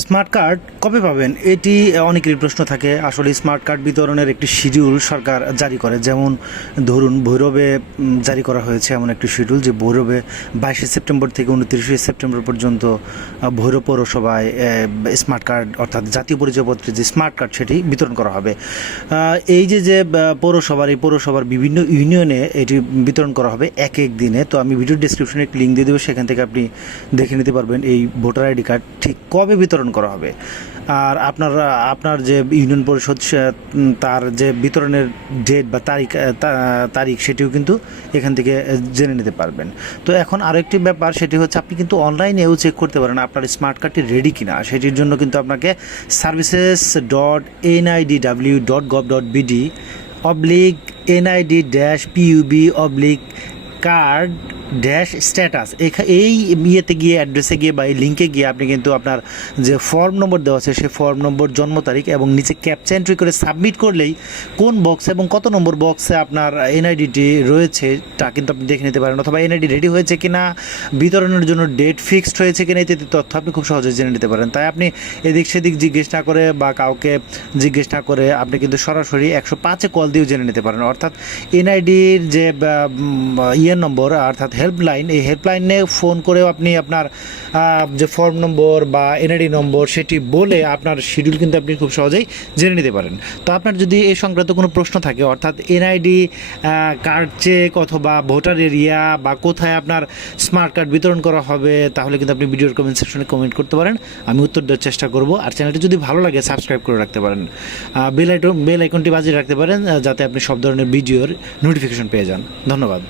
Smart card কবে পাবেন? এটি অনেকেরই প্রশ্ন থাকে। আসলে স্মার্ট কার্ড বিতরণের একটি শিডিউল সরকার জারি করে। যেমন ধরুন, ভৈরবে জারি করা হয়েছে এমন একটি শিডিউল যে ভৈরবে বাইশে সেপ্টেম্বর থেকে উনত্রিশে সেপ্টেম্বর পর্যন্ত ভৈরব পৌরসভায় স্মার্ট কার্ড অর্থাৎ জাতীয় পরিচয়পত্রের যে স্মার্ট কার্ড সেটি বিতরণ করা হবে। এই যে যে পৌরসভার, এই পৌরসভার বিভিন্ন ইউনিয়নে এটি বিতরণ করা হবে এক এক দিনে। তো আমি ভিডিও ডিসক্রিপশনে একটি লিঙ্ক দিয়ে দেবো, সেখান থেকে আপনি দেখে নিতে পারবেন এই ভোটার আইডি কার্ড ঠিক কবে বিতরণ করা হবে। আর আপনার আপনার যে ইউনিয়ন পরিষদ তার যে বিতরণের ডেট বা তারিখ তারিখ, সেটিও কিন্তু এখান থেকে জেনে নিতে পারবেন। তো এখন আরও একটি ব্যাপার, সেটি হচ্ছে আপনি কিন্তু অনলাইনেও চেক করতে পারেন আপনার স্মার্ট কার্ডটি রেডি কিনা। সেটির জন্য কিন্তু আপনাকে services dot NID W dot gov dot BD oblique NID dash PUB oblique card dash status এই ইয়েতে গিয়ে অ্যাড্রেসে গিয়ে বা এই লিঙ্কে গিয়ে আপনি কিন্তু আপনার যে ফর্ম নম্বর দেওয়া আছে সেই ফর্ম নম্বর জন্ম তারিখ এবং নিচে ক্যাপচা এন্ট্রি করে সাবমিট করলেই কোন বক্স এবং কত নম্বর বক্সে আপনার এনআইডিটি রয়েছে, তা কিন্তু আপনি দেখে নিতে পারেন। অথবা এনআইডি রেডি হয়েছে কি না বিতরণের জন্য ডেট ফিক্সড হয়েছে কিনা, ইত্যাদি তথ্য আপনি খুব সহজে জেনে নিতে পারেন। তাই আপনি এদিক সেদিক জিজ্ঞেস না করে বা কাউকে জিজ্ঞেস না করে আপনি কিন্তু সরাসরি একশো পাঁচে কল দিয়েও জেনে নিতে পারেন। অর্থাৎ এনআইডির যে ইয়ের নম্বর অর্থাৎ হেল্পলাইন এই হেল্পলাইনে ফোন করেও আপনি আপনার যে ফর্ম নম্বর বা এনআইডি নম্বর সেটি বলে আপনার শিডিউল কিন্তু আপনি খুব সহজেই জেনে নিতে পারেন। তো আপনার যদি এই সংক্রান্ত কোনো প্রশ্ন থাকে, অর্থাৎ এনআইডি কার্ড চেক অথবা ভোটার এরিয়া বা কোথায় আপনার স্মার্ট কার্ড বিতরণ করা হবে, তাহলে কিন্তু আপনি ভিডিওর কমেন্ট সেকশনে কমেন্ট করতে পারেন। আমি উত্তর দেওয়ার চেষ্টা করব। আর চ্যানেলটি যদি ভালো লাগে সাবস্ক্রাইব করে রাখতে পারেন। বেল আইকন বেল আইকনটি বাজিয়ে রাখতে পারেন যাতে আপনি সব ধরনের ভিডিওর নোটিফিকেশন পেয়ে যান। ধন্যবাদ।